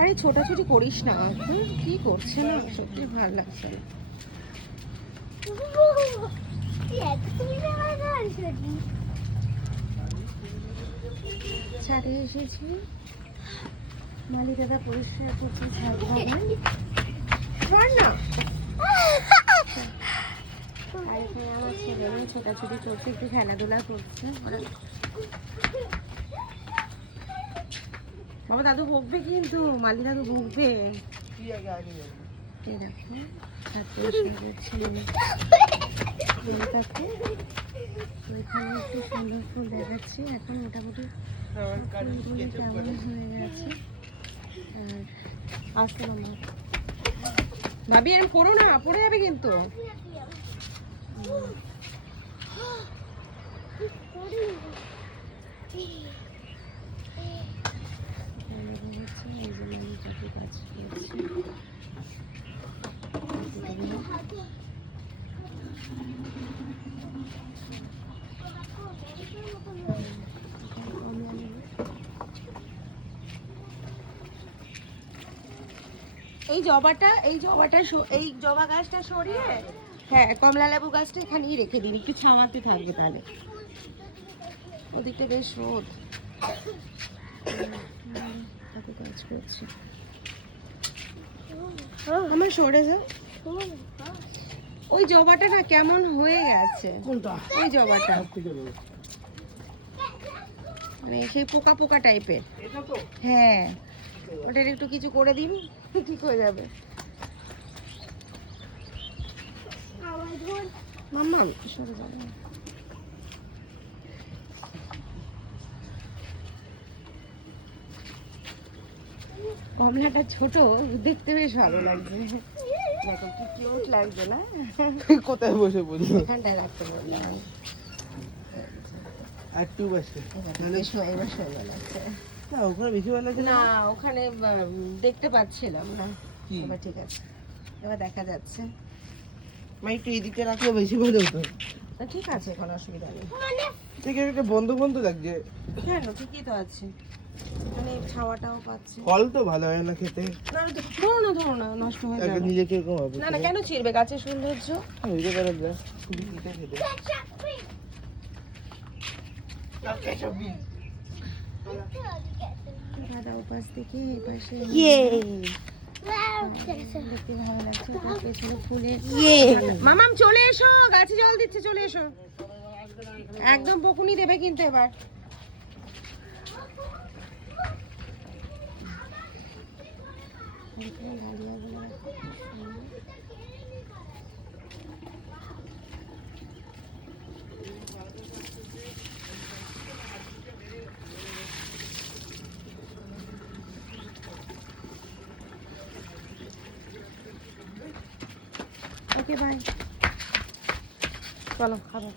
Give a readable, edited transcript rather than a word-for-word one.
আরে ছোটাছুটি করিস না, কি করছে না, সত্যি ভালো লাগছে না। ছাদে এসেছি, মালি দাদা পরিষ্কার করছে ছাদ বাগান। ধর না। আর এখানে আমার ছেলে মেয়ে ছোটাছুটি চলছে, একটু খেলাধুলা করছে ওরা। বাবা দাদু বকবে কিন্তু, মালি দাদু বকবে। এই দেখো ছাদ পরিষ্কার করছে দেখো, ওইখানে একটু সুন্দর ফুল দেখাচ্ছি। এখন মোটামুটি ফুলগুলো কেমন হয়ে গেছে। আর আসলো না ভাবি, এরকম করো না, পড়ে যাবে কিন্তু। কাজ করছি এই জবাটা এই জবা গাছটা সরিয়ে, হ্যাঁ কমলা লেবু গাছটা এখানেই রেখে দিন, একটু ছাওয়াতে থাকবে তাহলে। ওদিকটা বেশ রোদ, কাজ করছি। আমার সরে যা, ওই জবাটা না কেমন হয়ে গেছে। কোনটা? ওই জবাটা মানে সেই পোকা পোকা টাইপের। হ্যাঁ ওটার একটু কিছু করে দিন, ঠিক হয়ে যাবে। মাম্মা সরে যাবে। কমলাটা ছোট, দেখতে বেশ ভালো লাগছে। দেখো কি কিউট লাগছে না? কোথায় বসে বলছো? এখানটায় রাখতে বললাম। আর টু বসে এবার সুন্দর লাগছে। না ওখানে বেশি ভালো লাগছে না ওখানে দেখতে পাচ্ছিলাম না। কি? এবার ঠিক আছে, এবার দেখা যাচ্ছে। মানে একটু এদিকে রাখলে বেশি ভালো হতো। ঠিক আছে, কোনো অসুবিধা নেই। ঠিক আছে, একটা বন্ধ বন্ধ লাগছে। হ্যাঁ ঠিকই তো আছে, মানে ছাওয়াটাও পাচ্ছে। ফল তো ভালো হয় না খেতে। ধরো না নষ্ট হয়ে যাবে। নিজে কিরকম হবে? না কেন ছিড়বে, গাছের সৌন্দর্য। ওইটা করে দেখ, খুবই পিঠা খেতে। দাদা উপাস থেকে এই পাশে দেখতে ভালো লাগছে। ওটার পেছনে ফুলের। মামাম চলে এসো, গাছে জল দিচ্ছে, চলে এসো। একদম বকুনি দেবে কিন্তু এবার। ওকে বাই, চলো খাবো।